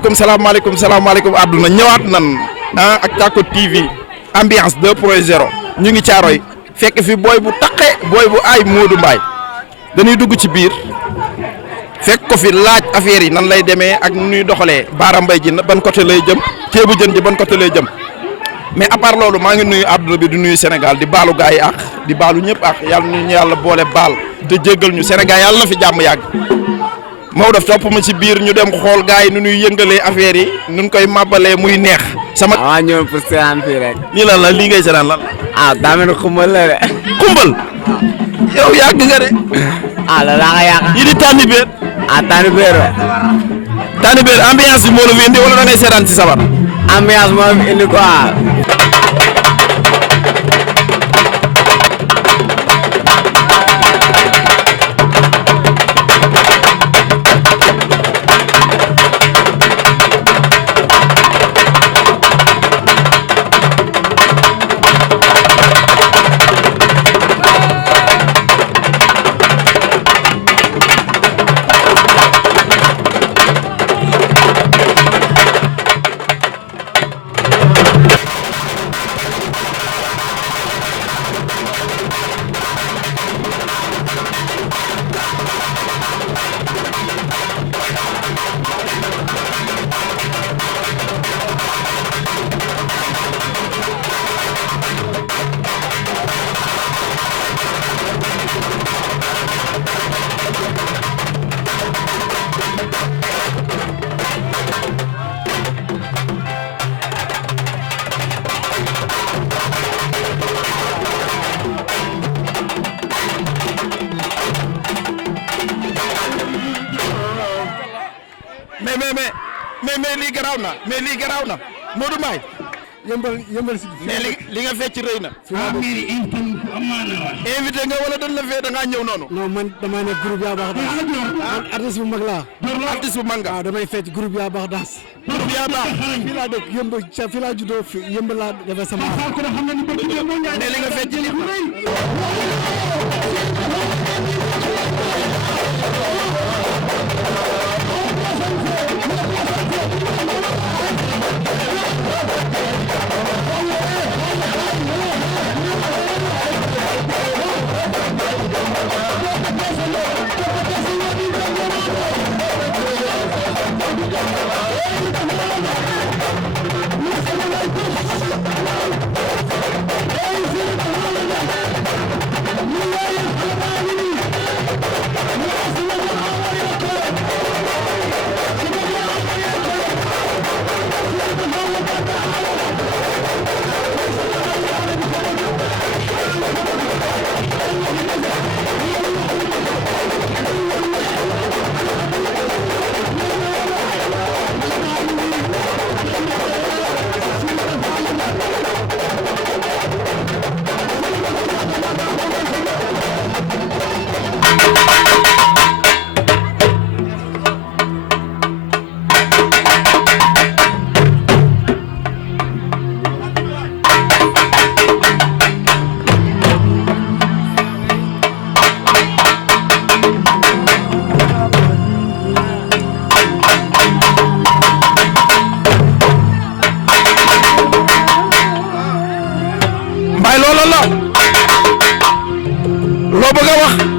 salaamaaleykum àdduna ñëwaat nan ak Tacko TV ambiance 2.0 ñu ngi caaroy fekk fi booy bu taqe booy bu ay Modou Mbaye dañuy dugg ci biir fekk ko fi laaj affaire yi nan lay demee ak nu ñuy doxalee Baara Mbaye ji ban côté lay jëm ceebu jën ji ban côté lay jëm mais à part loolu maa ngi nuyu àdduna bi di nuyu Sénégal di baalu gars yi ak di baalu ñëpp ak yàlla ñu yàlla boole baal te jéggal ñu Sénégal yàlla na fi jàmm yàgg. Maodo topp ma ci biir ñu dem xool gars yi nu ñuy yëngalee affaire yi nu koy màbbalee muy neex. sama waaw ñëw pour seetaan fii rek. lii lan la lii ngay seetaan lan la. daa mel ni xumbal la de. xumbal. yow yàgg nga de. la laa nga yàq. yi di tànni beer. tànni beer la. tànni beer ambiance bi moo la fi indi wala da ngay seetaan ci sabar. ambiance moo fi indi quoi. mais lii garaaw na Modou Mbaye yëmbal si. mais li nga fecc rëy na. invité nga wala dañ la fee da ngaa ñëw noonu. non man damay nekk groupe yaa baax daas. man artiste bu mag laa. artiste bu mag nga. waaw damay fecc groupe yaa baax daas. groupe yaa baax. fii laa dëkk fii laa juddoo yëmbal laa defee sama. mais li nga fecc neex na. loo bëgg a wax.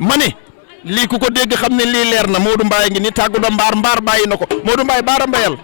mani lii ku ko dégg xam ne lii leer na Modou Mbaye ngi ni tàggu da mbaar bàyyi na ko Modou Mbaye Baara Mbayal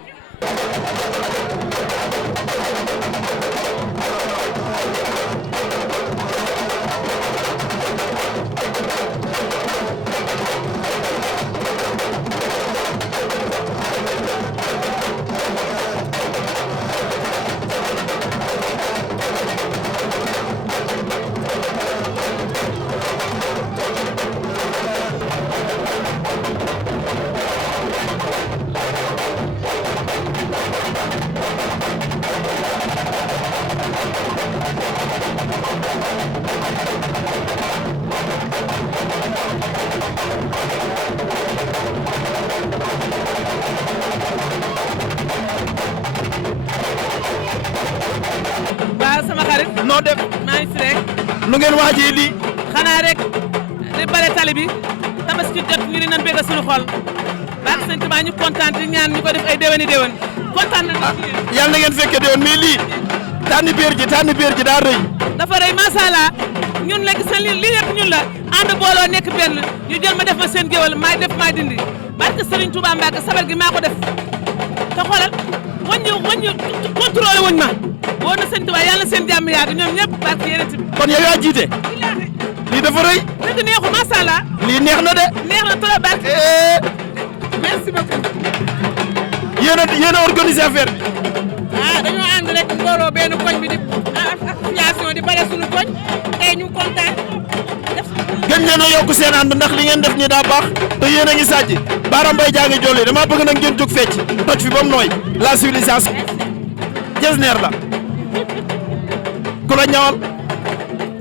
ngeen waajee lii. xanaa rek di bale tali bi tabaski jot ñu ne nan bëgg suñu xol baax sëñ Tuubaa ñu kontaan di ñaan ñu ko def ay déwéni déwén kontaan nañu. yàlla na ngeen fekke déwén mais lii tànn biir ji daa rëy. dafa rëy macha allah ñun léegi seen lii yëpp ñun la ànd booloo nekk benn ñu jël ma def ma seen géwal maay def maay dindi barke Serigne Touba Mbacke sabar gi maa ko def te xoolal wàññi contrôlé wuñ ma wóor na sëñ Touba yàlla na seen jàmm yàgg ñoom ñëpp barke yéen a ci. kon yow yaa jiite. lii dafa rëy. dëgg neexul macha allah. lii neex na de. neex na trop barke. merci beaucoup. yéen a organisé affaire bi. dañoo ànd rek mbooloo benn koñ bi di association di bale suñu koñ tey ñu kontaan. gën ngeen a yokk seen ànd ndax li ngeen def nii daa baax te yéen a ngi sàcc Bara Mbaye jaa ngi jolli dama bëgg nag ngeen jóg fecc toj fi ba mu nooy la civilisation Jesner la ku la ñawal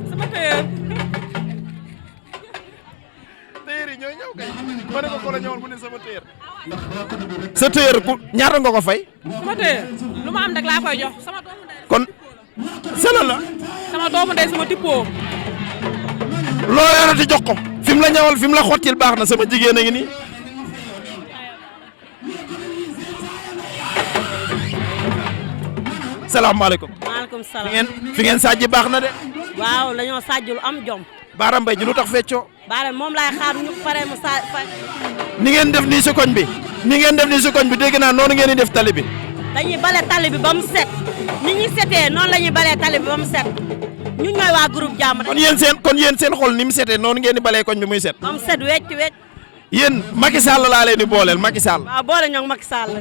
sama tëyër yi ñooy ñëw kay ma ne ko ku la ñawal mu ne sama tëyër sa tëyër ku ñaata nga ko fay sama tëyër lu ma am nag laa koy jox sama doomu ndey kon sela la sama doomu ndey sama tippoo loo yorati jox ko fi mu la ñawal fi mu la xottil baax na sama jigéen a ngi nii salaamaaleykum. maaleykum salaam. fi ngeen sàjji baax na de. waaw dañoo sàjj lu am jom. Bara Mbaye ji lu tax feccoo. Bara moom laay xaar ñu pare mu sa ni ngeen def nii si koñ bi ni ngeen def nii si koñ bi dégg naa noonu ngeen di def tali bi. dañuy bale tali bi ba mu set ni ñuy setee noonu la ñuy balee tali bi ba mu set ñun ñooy waa groupe jàmm. kon yéen seen xol ni mu setee noonu ngeen di balee koñ bi muy set. ba mu set wecc wecc. yéen Macky Sall laa leen di booleel Macky Sall. waaw boole ñoom Macky Sall.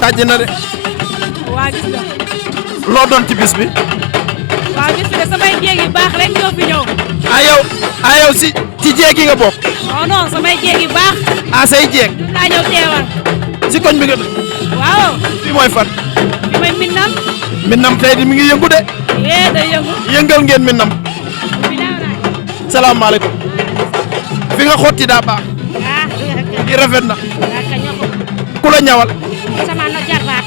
tàjj na de. waa gis nga. loo doon ci bis bi. waa gis nga samay jéeg yu baax rek ñoo fi ñëw. yow si ci jéeg yi nga bokk. non samay jéeg yu baax. say jéeg. daa ñëw teewal. si koñ bi nga. waaw. fii mooy fan. fi may Minam. Minam tey di mi ngi yëngu de. day yëngu. yëngal ngeen Minam. salaamaaleykum. fi nga xotti daa baax. lii rafet na. ku la ñawal. sama no jarbaat.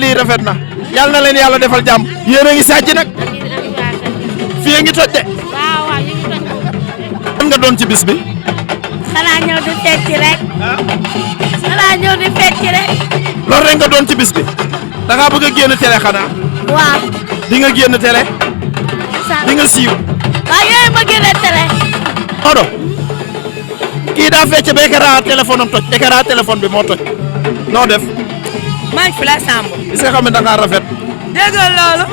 lii rafet na. yàlla na leen yàlla defal jàmm. yéen a ngi sàcc nag. fii a ngi toj de. waaw ñu ngi toj. lan nga doon ci bis bi. xanaa ñëw di fecc rek. xanaa ñëw di fecc rek. loolu rek nga doon ci bis bi. da ngaa bëgg a génn télé xanaa. waaw. di nga génn télé. di nga siiw. waaye yooyu ma génne tere. Odo kii daa fecc ba écran téléphone am toj écran téléphone bi moo toj noo def. maa ngi fi la Samb. gis nga xam ne da ngaa rafet. dégg nga loolu.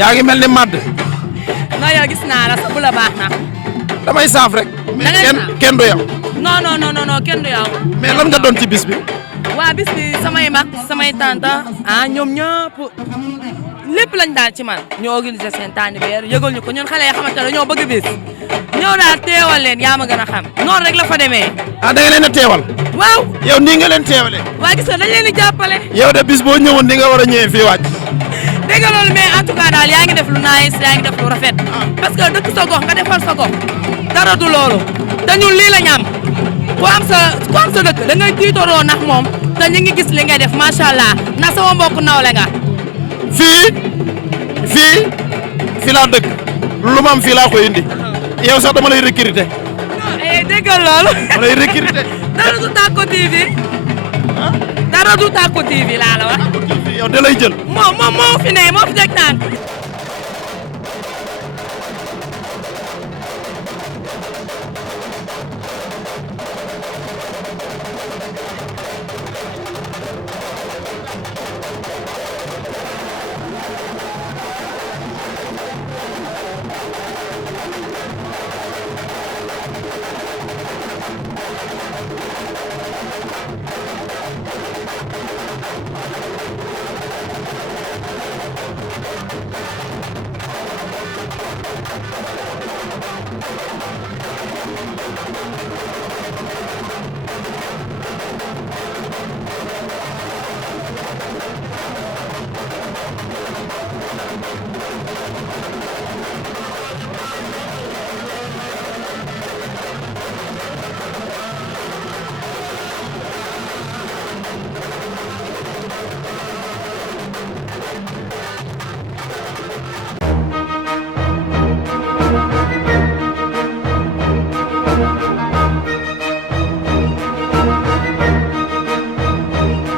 yaa ngi mel ni madd. non yow gis naa la sa bu la baax na. damay saaf rek. da ngay saaf kenn du yow. non kenn du yow. mais lan nga doon ci bis bi. waa bis bi samay mag samay tanta ñoom ñëpp lépp lañ daal ci man ñu organiser seen anniversaire yëgal ñu ko ñun xale yi xamante ne dañoo bëgg bis ñëw daal teewal leen yaa ma gën a xam noonu rek la fa demee. da nga leen a teewal. waaw. yow nii nga leen teewalee. waa gis nga dañ leen di jàppale. yow de bis boo ñëwoon di nga war a ñëwee fii wàcc. dégg nga loolu mais en tout cas daal yaa ngi def lu nice yaa ngi def lu rafet. parce que dëkk sa gox nga defal sa gox dara du loolu te ñun lii la ñu am ku am sa dëkk da ngay tiitoroo nax moom te ñu ngi gis li ngay def macha allah na sama mbokk nawle nga. fii laa dëkk lu ma am fii laa koy indi yow sax dama lay recruter. dégg nga loolu. dama lay recruter. dara du Tacko TV. dara du Tacko TV laa la wax. yow da lay jël. moo fi ne moo fi teg tànk.